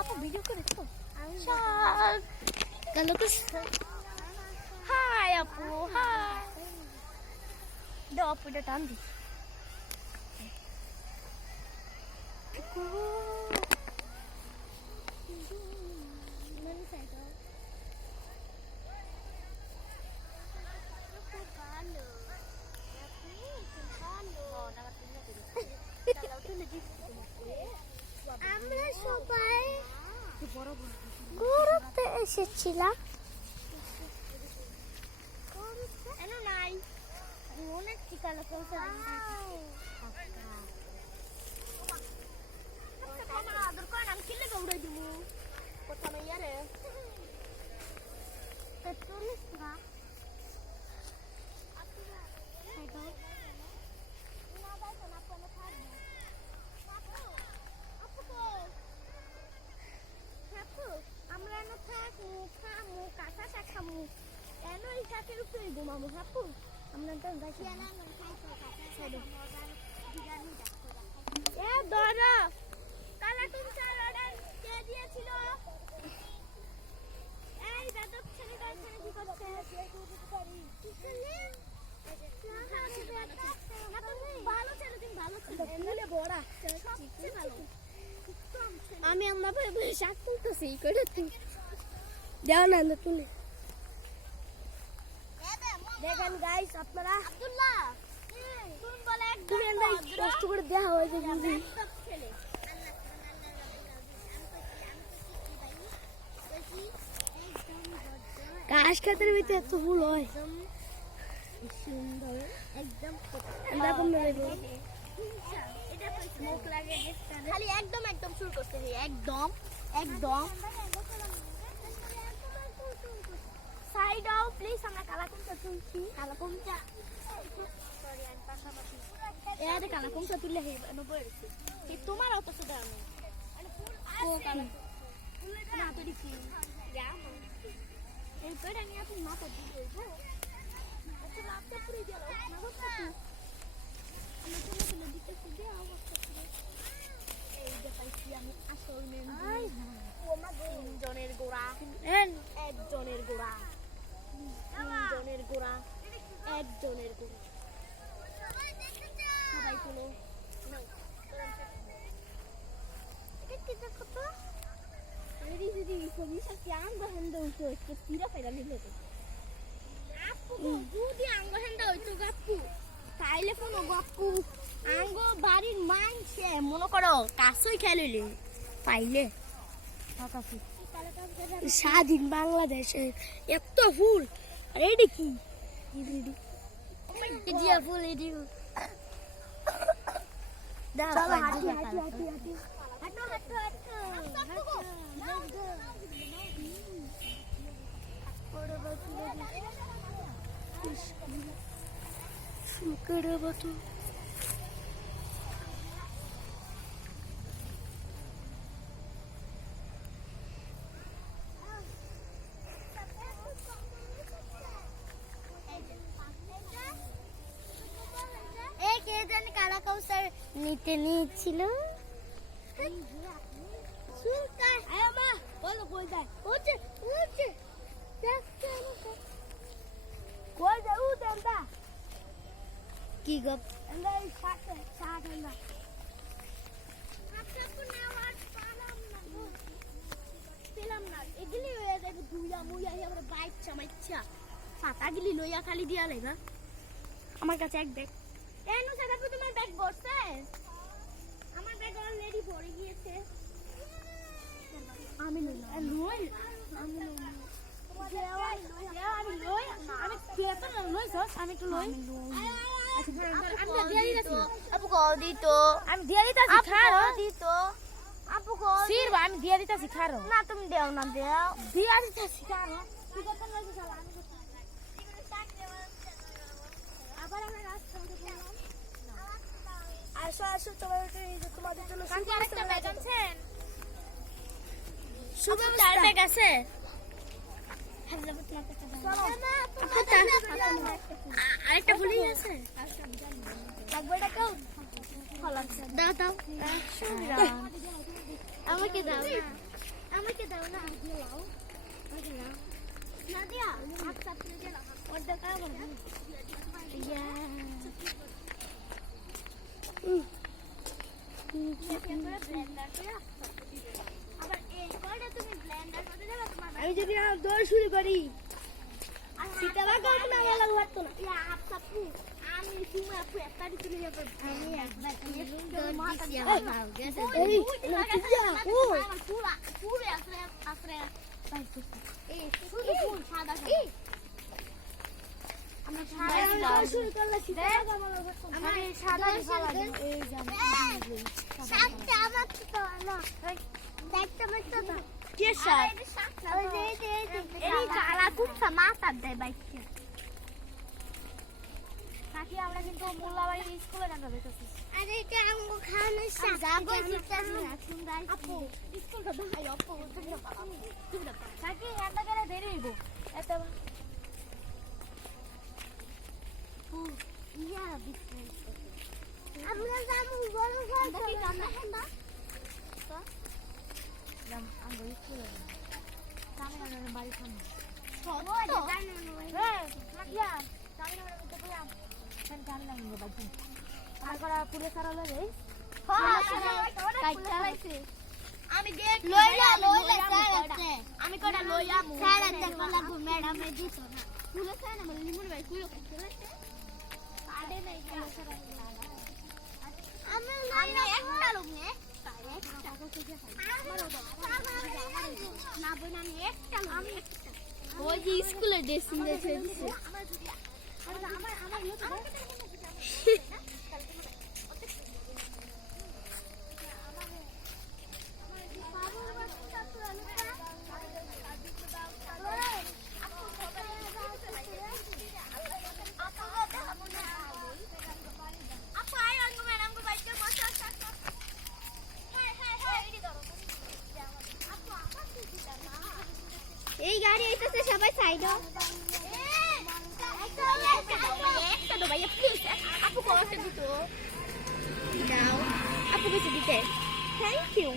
আপু ভিডিও করে তো কালো তো হাই আপু হাই দাও আপু এটা টান দি আমরা সবাই ঘুরতে এসেছিলাম নাই অনেক ঠিকানা পৌঁছে আদর করে আমি কিনলে দৌড়াই দিব প্রথমে ইয়ারে চল্লিশ টাকা আমরা না থাকবো খামু কাঁচা চা খামু কেন এই কাঠের উপরে ঘুমাবো হাপু আমরা তো যাচ্ছি ধরো কালা টুমচার অর্ডার কে দিয়েছিল এই যাদব ছেলে কি করছে আমি আমার শাক তুলতেছি দেও না তুলে দেখেন গাইস আপনারা আব্দুল্লাহ তুমি বলে একদম কষ্ট করে দেওয়া হয় যে বুঝি ঘাস খেতের ভিতরে এত ফুল হয় সুন্দর একদম এরকম লাগবে এটা মুখ লাগে খালি একদম শুরু করতে হয় একদম সাইড আও প্লিজ আমরা কালাকুমটা তুলছি কালাকুমটা সরি আর পাশাপাশি এর কালাকুমটা তুললে হে নবই রইছে কি তোমার অত সুদা আমি ও কালা না তো দিছি যা এই পেড় আমি আপনি না তো দিই আচ্ছা লাভটা পুরো গেল না হচ্ছে আমি তুমি দিতে খুঁজে অবস্থা এই দেখাইছি আমি আসল মেন ও মা জনের গোড়া একজনের গোড়া একজনের গোড়া সবাই তুলো যদি ছবি সাথে আঙ্গ হেন্দ হইতো একটু তিরা ফেরা নিলে যদি আঙ্গ হেন্দ হইতো গাপ্পু তাইলে কোনো গাপ্পু আঙ্গ বাড়ির মানছে মনে করো কাছই খেলিলে পাইলে স্বাধীন বাংলাদেশে এত ফুল আর এটা কি ফুল এটি কালা কৌশল নিতে নিয়েছিল কি গপ এগুলি হয়ে যাবে দুইয়া মুইয়া আমরা বাইক চামাইছা ফাটাগুলি লইয়া খালি দিয়া লাইবা আমার কাছে এক ব্যাগ কেন সাদাপু তোমার ব্যাগ ভরছে আমার ব্যাগ অলরেডি ভরে গিয়েছে আমি লই আমি লই আমি কেতো না লই সস আমি তো লই আমি দিয়া দিতাছি আপু কও দিতো আমি দিয়া দিতাছি খারো দিতো আপু কও সিরবা আমি দিয়া দিতাছি খারো না তুমি দেও না দেও দিয়া দিতাছি খারো ঠিক আছে লই চল আমি আবার আমরা রাস্তা উঠে আসো তোমাদের জন্য আরেকটা ব্যাগ আনছেন শুভ চার ব্যাগ আছে আরেকটা বলি আছে লাগবে এটা কেউ দাও দাও আমাকে দাও না আমাকে দাও না নাদিয়া আচ্ছা তুমি দে না ওটা কার বল ইয়া আবার এই কোডে তুমি ব্লেন্ডার করে দেবে তোমার আমি যদি দৌড় শুরু করি সিতারা করব না আমার লাগতো না ইয়া আচ্ছা আপু আমি তুমি আপু একটা দিতে যাব আমি একবার দৌড় দিছি আমার গেছে এই নাদিয়া ও পুরা পুরা আসলে আসলে এই শুধু ফুল সাদা এই আমরা সাদা শুরু করলে সিতারা আমার লাগতো আমার সাদা এই জানো সাতটা আমার তো না দেখতে মত না কে সাত ওই যে এই কালা কুমসা মাথা দেয় বাইকে নাকি আমরা কিন্তু মোল্লাবাড়ি স্কুলে না যাইতেছি আরে এটা আমগো খাওয়ানোর সাথে যাবো জিতাছি না সুন্দর আপু স্কুলটা ভাই আপু তুমি না নাকি এন্ডা গেলে দেরি হইব এটা ইয়া বিস্কুট আমরা যাবো বড় ঘর কি কাম না না তো যাম আমগো স্কুলে সামনে বাড়ি সামনে ও এটা জানো না নাকিয়া সামনে তো কইলাম জানলাম না বাকি আর করা পুরো সারা লাগে কাট চালাইছে আমি গেট লইলা স্যার আমি কোনা লইয়া স্যার আতে কলা ম্যাডাম এ দিত না ফুলে স্যার না লিমুন ভাই ফুলে খেলাতে কাটে নাই স্যার আমি একটা লোক নে না বই আমি একটা আমি ওই যে স্কুলে ড্রেসিং দেখে দিছে এই গাড়ি আইতাছে সবাই সাইড একটা তো ভাইয়া প্লিজ আপু কষ্ট দিত দাও আপু কিছু দিতে থ্যাংক ইউ